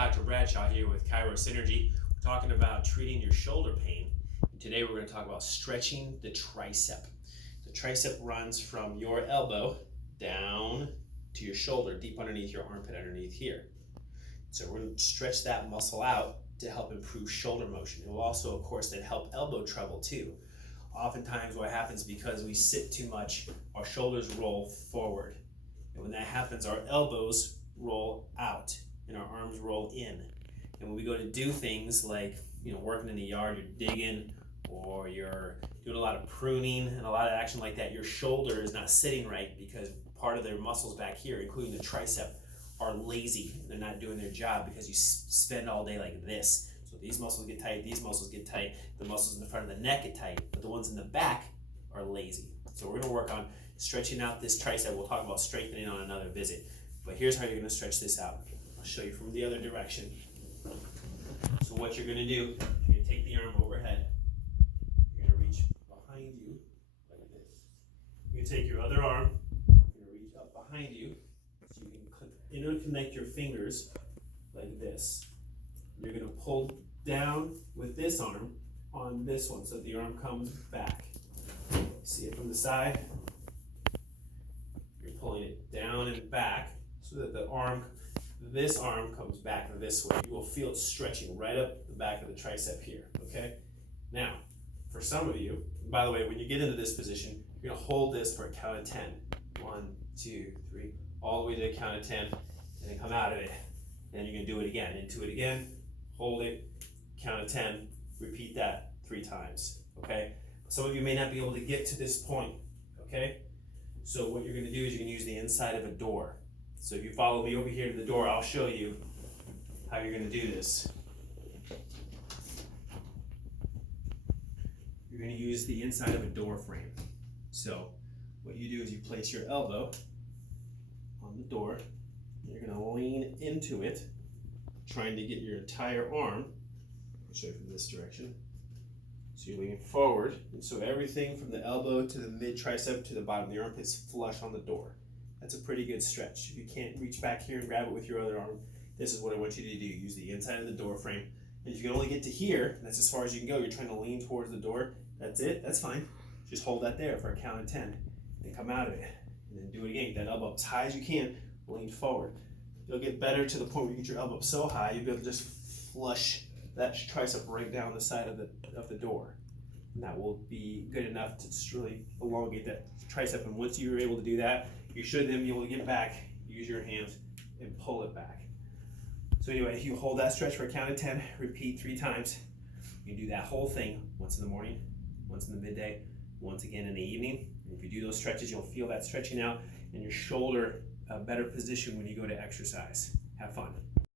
Dr. Bradshaw here with Chirocynergy. We're talking about treating your shoulder pain. And today we're going to talk about stretching the tricep. The tricep runs from your elbow down to your shoulder, deep underneath your armpit, underneath here. So we're going to stretch that muscle out to help improve shoulder motion. It will also, of course, then help elbow trouble too. Oftentimes what happens because we sit too much, our shoulders roll forward. And when that happens, our elbows roll out and our arms roll in. And when we go to do things like, working in the yard, you're digging, or you're doing a lot of pruning and a lot of action like that, your shoulder is not sitting right because part of their muscles back here, including the tricep, are lazy. They're not doing their job because you spend all day like this. So these muscles get tight, these muscles get tight, the muscles in the front of the neck get tight, but the ones in the back are lazy. So we're gonna work on stretching out this tricep. We'll talk about strengthening on another visit. But here's how you're gonna stretch this out. I'll show you from the other direction. So what you're gonna do, you're gonna take the arm overhead. You're gonna reach behind you like this. You're gonna take your other arm, you're gonna reach up behind you so you can interconnect your fingers like this. You're gonna pull down with this arm on this one so the arm comes back. See it from the side? You're pulling it down and back so that this arm comes back this way. You will feel it stretching right up the back of the tricep here, okay? Now, for some of you, by the way, when you get into this position, you're gonna hold this for a count of 10. 1, 2, 3, all the way to the count of 10, and then come out of it. Then you're gonna do it again, into it again, hold it, count of 10, repeat that 3 times, okay? Some of you may not be able to get to this point, okay? So what you're gonna do is you're gonna use the inside of a door. So if you follow me over here to the door, I'll show you how you're gonna do this. You're gonna use the inside of a door frame. So what you do is you place your elbow on the door. You're gonna lean into it, trying to get your entire arm. I'll show you from this direction. So you're leaning forward, and so everything from the elbow to the mid tricep to the bottom of the armpit is flush on the door. That's a pretty good stretch. If you can't reach back here and grab it with your other arm, this is what I want you to do. Use the inside of the door frame. And if you can only get to here, that's as far as you can go, you're trying to lean towards the door, that's it, that's fine. Just hold that there for a count of 10, and come out of it. And then do it again. Get that elbow up as high as you can, lean forward. You'll get better to the point where you get your elbow up so high, you'll be able to just flush that tricep right down the side of the door. And that will be good enough to just really elongate that tricep. And once you're able to do that, you should then be able to get back, use your hands, and pull it back. So anyway, you hold that stretch for a count of 10, repeat 3 times. You do that whole thing once in the morning, once in the midday, once again in the evening. And if you do those stretches, you'll feel that stretching out and your shoulder better position when you go to exercise. Have fun.